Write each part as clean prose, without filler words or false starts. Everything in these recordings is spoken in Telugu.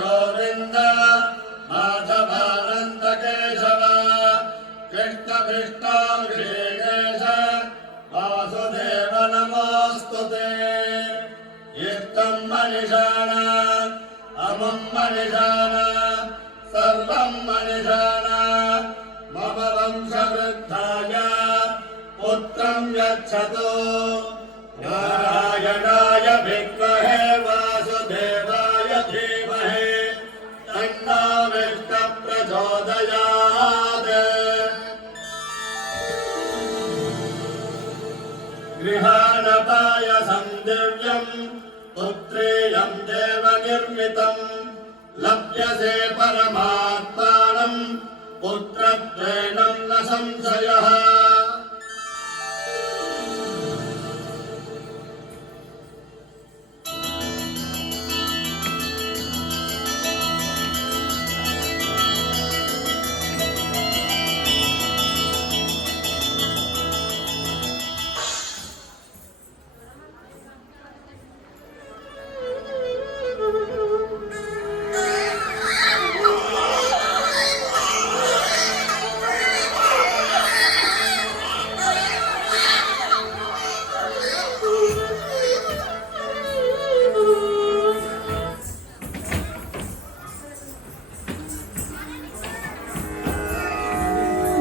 गोविंद माधवानंद केशव कृष्ण कृष्ण ऋषिकेश वासुदेव नमोस्तुते इष्टं मनिषाण अमुं मनिषाण सर्वं मनिषाण मम वंशवृद्धाय पुत्रं यच्छतु नारायणाय विद्महे वासुदेवाय धीमहि तन्नो विष्णुः प्रचोदयात्। गृहाणपायसं दिव्यं पुत्रेयं देवनिर्मितं लभ्यसे परमात्मानं पुत्रत्वेन न संशयः।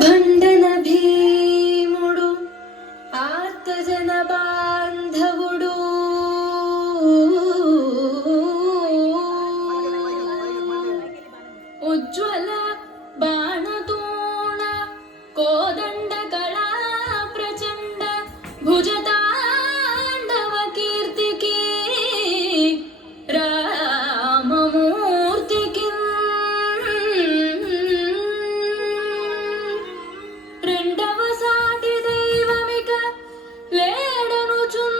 भंडन भीमुडु आर्तजन बांधवुडु उज्ज्वल बाणतोण कोदंड कला प्रचंड भुजतांडव कीर्तिकी राममूर्तिकी రెండవ సాటి దైవమిక లేడనుచున్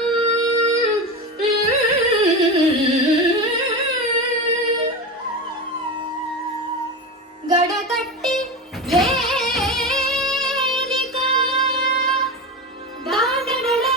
గడకట్టి భేరిక దాటడలా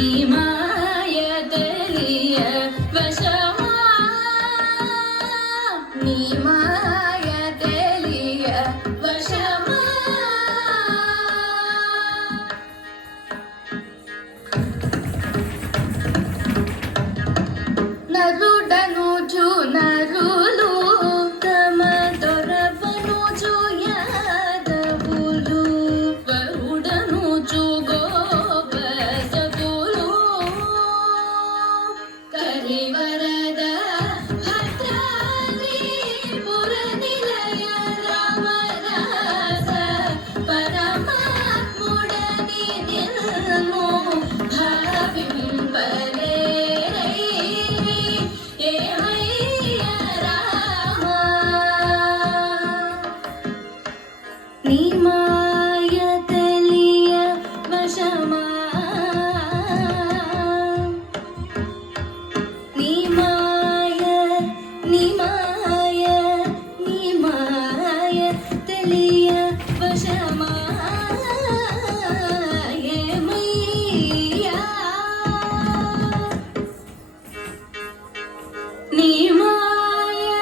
నీ మాయ తెలియ వశమా నీ మాయ తెలియ వశమా నరుడను నరులు తమ దొరవను యాదవులు వరుడను గోపసతులు కరివరద భద్రాద్రి పుర నిలయ రామదాస పరమాత్ముడని నిన్ను భావింపలే నీ మాయ తెలియ వశమా నీ మాయ నీ మాయ నీ మాయ తెలియ వశమా ఏమయ్యా నీ మాయ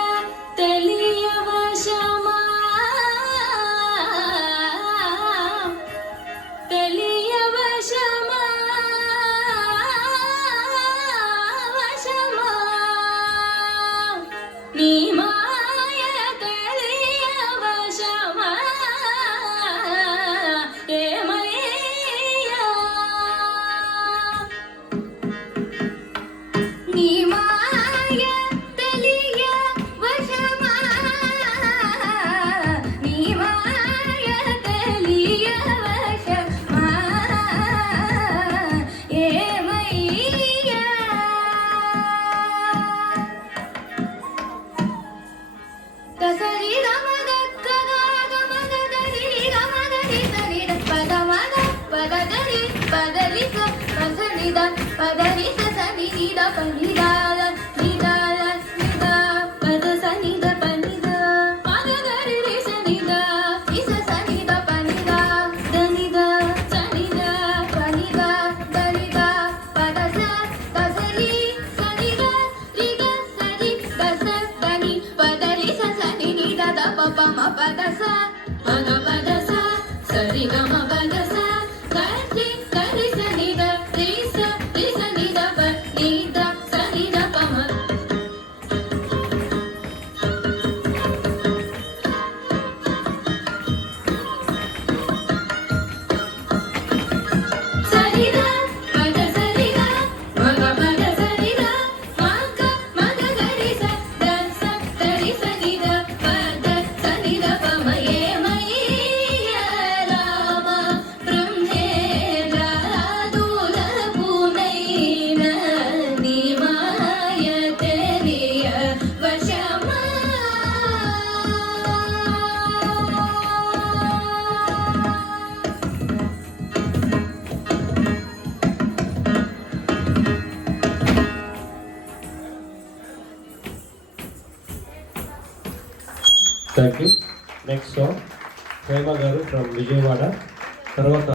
తెలియ వశమా తెలియ వశమా వశమా నీ మాయ తెలియ వశమా ఏమయ్యా నీ మాయ తెలియ వశమా నీ మాయ తెలియ వశమా ఏమయ్యా దసరి గమగక్క గమగదరి గమగరి సరి పదమద పదగరి పదరిస పసనిద పదరిస సనిద పనిదాల నిదాల నిద పద సనిద పనిద పదగరి సనిద ఇస సనిద పనిద దనిద సనిద పనిద దనిద పదస దసరి సనిద రిగ సరి దస దని పదరిస సని నిద పప మ పదస మగ పదస సరి గమ పదస గరి గరి సనిద రిస రిస నిద ప నిద సనిద పమ సరిద పద సరిద మగ పద సరిద మగ మగ గరి స దస దరి సనిద పద సనిద పమ ఏమయ్యా రామ బ్రహ్మేంద్రాదుల పునైన నీ మాయ తెలియ వశమా థ్యాంక్ యూ. నెక్స్ట్ సాంగ్ ప్రేమ గారు ఫ్రమ్ విజయవాడ. తర్వాత